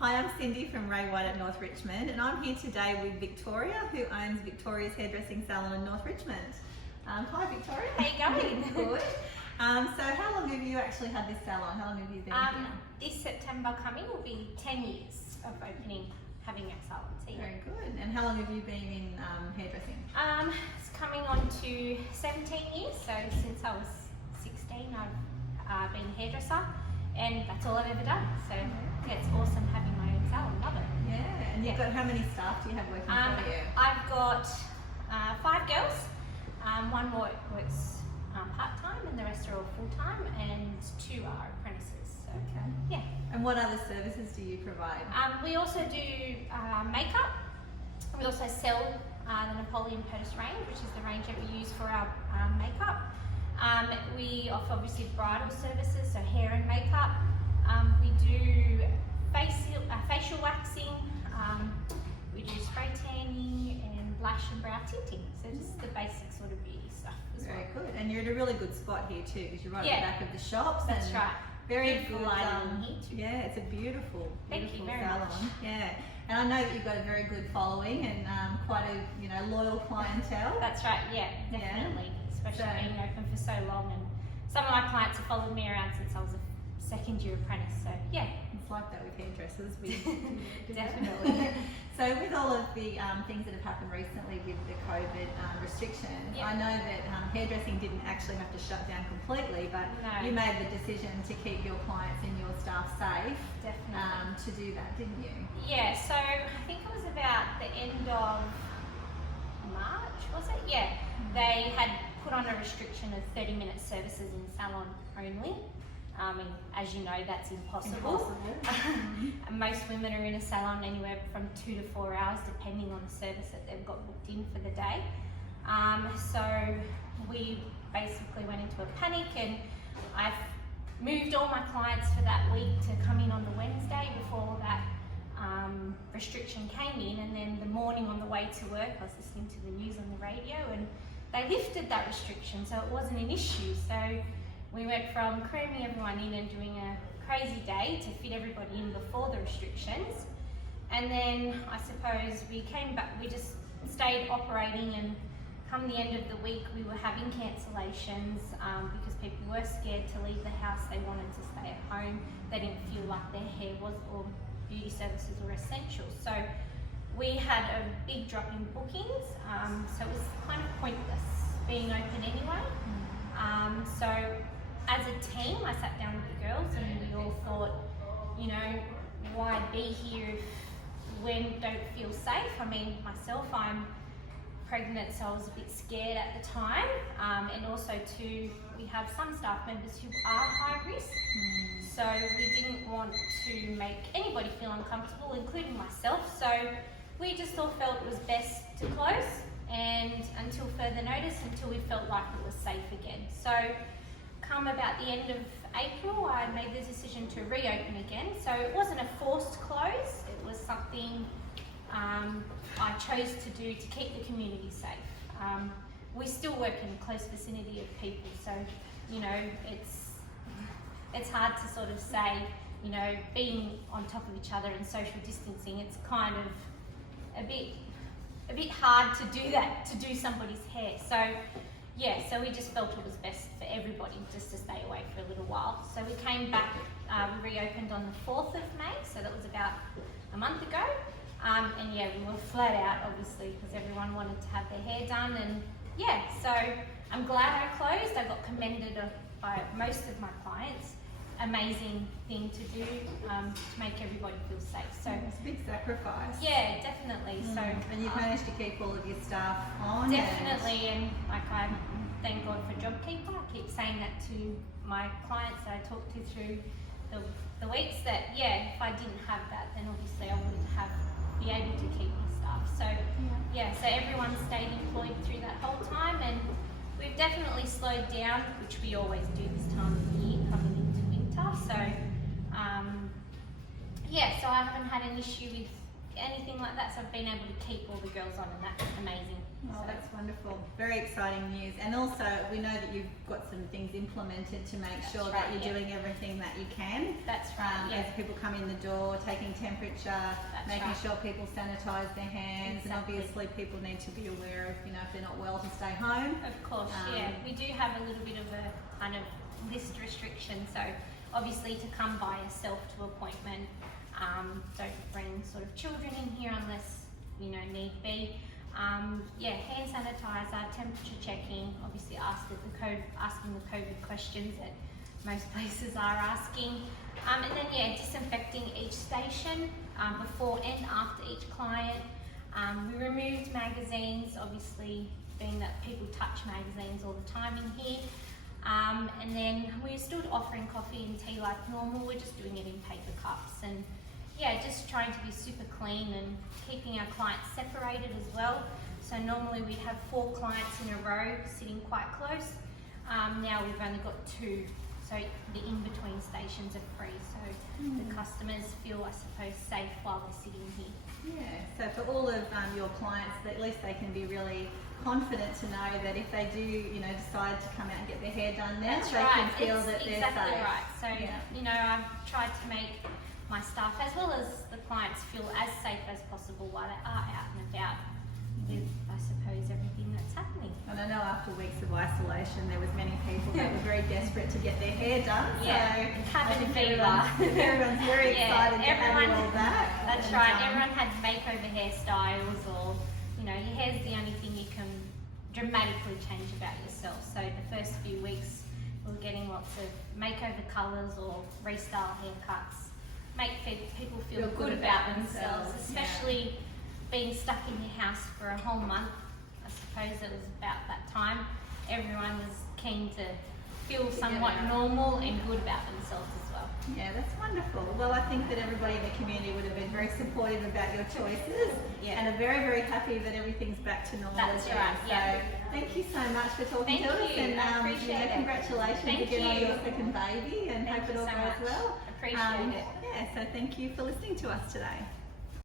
Hi, I'm Cindy from Ray White at North Richmond, and I'm here today with Victoria, who owns Victoria's Hairdressing Salon in North Richmond. Hi Victoria. How you going? Good. So how long have you actually had this salon? How long have you been here? This September coming will be 10 years of having a salon. So yeah. Very good. And how long have you been in hairdressing? It's coming on to 17 years. So since I was 16, I've been a hairdresser, and that's all I've ever done. So yeah, it's awesome having my own salon. Love it. Yeah. And you've got, how many staff do you have working for you? I've got 5 girls. One works part-time and the rest are all full-time, and 2 are apprentices. So, okay. Yeah. And what other services do you provide? We also do makeup. We also sell the Napoleon Purtis range, which is the range that we use for our makeup. We offer obviously bridal services, so hair and makeup. We do facial waxing. We do spray tanning and blush and brow tinting. So just the basic sort of beauty stuff as well. Very good. And you're at a really good spot here too, because you're right at the back of the shops. That's right. Very beautiful good lighting here too. Yeah, it's a beautiful, Thank you very salon. much. Yeah, and I know that you've got a very good following and quite a loyal clientele. That's right. Yeah, definitely. Especially being open for so long, and some of my clients have followed me around since I was a second-year apprentice. So yeah, it's like that with hairdressers. Definitely. So with all of the things that have happened recently with the COVID restrictions, I know that hairdressing didn't actually have to shut down completely, but you made the decision to keep your clients and your staff safe. Definitely. To do that, didn't you? Yeah. So I think it was about the end of March, was it? Yeah. They had put on a restriction of 30-minute services in salon only. And as you know, that's impossible. And most women are in a salon anywhere from 2 to 4 hours, depending on the service that they've got booked in for the day. So we basically went into a panic, and I've moved all my clients for that week to come in on the Wednesday before that restriction came in. And then the morning on the way to work, I was listening to the news on the radio, and they lifted that restriction, so it wasn't an issue. So we went from cramming everyone in and doing a crazy day to fit everybody in before the restrictions. And then I suppose we came back, we just stayed operating, and come the end of the week we were having cancellations because people were scared to leave the house. They wanted to stay at home. They didn't feel like their hair was, or beauty services were essential. So we had a big drop in bookings, so it was kind of pointless being open anyway. So as a team, I sat down with the girls and we all thought, why be here if we don't feel safe? I mean, myself, I'm pregnant, so I was a bit scared at the time. And also too, we have some staff members who are high risk. So we didn't want to make anybody feel uncomfortable, including myself. So we just felt it was best to close, and until further notice, until we felt like it was safe again. So come about the end of April, I made the decision to reopen again. So it wasn't a forced close, it was something I chose to do to keep the community safe. We still work in a close vicinity of people, so it's hard to sort of say, being on top of each other and social distancing, it's kind of a bit hard to do that, to do somebody's hair. So yeah, so we just felt it was best for everybody just to stay away for a little while. So we came back, we reopened on the 4th of May, so that was about a month ago. And yeah, we were flat out, obviously, because everyone wanted to have their hair done. And yeah, so I'm glad I closed. I got commended by most of my clients. Amazing thing to do to make everybody feel safe. So it's a big sacrifice. Yeah, definitely. So and you've managed to keep all of your staff on. Definitely, and like I thank God for JobKeeper. I keep saying that to my clients that I talk to through the weeks, that if I didn't have that, then obviously I wouldn't be able to keep my staff. So so everyone stayed employed through that whole time, and we've definitely slowed down, which we always do this time of the year coming into winter. So so I haven't had an issue with anything like that. So I've been able to keep all the girls on, and that's amazing. Oh, So, that's wonderful. Very exciting news. And also, we know that you've got some things implemented to make sure that you're doing everything that you can. That's right. As people come in the door, taking temperature, making sure people sanitize their hands, and obviously people need to be aware of, you know, if they're not well, to stay home. Of course, yeah. We do have a little bit of a kind of list restriction, so obviously to come by yourself to appointment, don't bring sort of children in here unless, you know, need be. Hand sanitizer, temperature checking, obviously asking the COVID questions that most places are asking. And then disinfecting each station before and after each client. We removed magazines, obviously being that people touch magazines all the time in here. And then we're still offering coffee and tea like normal, we're just doing it in paper cups, and just trying to be super clean and keeping our clients separated as well. So normally we'd have 4 clients in a row sitting quite close. Now we've only got 2, so the in-between stations are free, so the customers feel, I suppose, safe while they're sitting here. Yeah, so for all of your clients, at least they can be really confident to know that if they do, you know, decide to come out and get their hair done now, they can feel that they're exactly safe. Right. So, you know, I've tried to make my staff as well as the clients feel as safe as possible while they are out and about with, I suppose, everything that's happening. And I know after weeks of isolation, there was many people that were very desperate to get their hair done. Yeah, so cabin fever. Everyone's very excited to have you all back. That's right. Everyone had makeover hairstyles, or, you know, your hair's the only thing you can dramatically change about yourself. So the first few weeks, we were getting lots of makeover colours or restyle haircuts. Make people feel good about themselves, especially being stuck in your house for a whole month. I suppose it was about that time. Everyone was keen to feel somewhat normal and good about themselves as well. Yeah, that's wonderful. Well, I think that everybody in the community would have been very supportive about your choices, and are very, very happy that everything's back to normal. That's right. So thank you so much for talking to us, and I appreciate it. Congratulations again on your second baby, and hope it all goes well. Appreciate it. So thank you for listening to us today.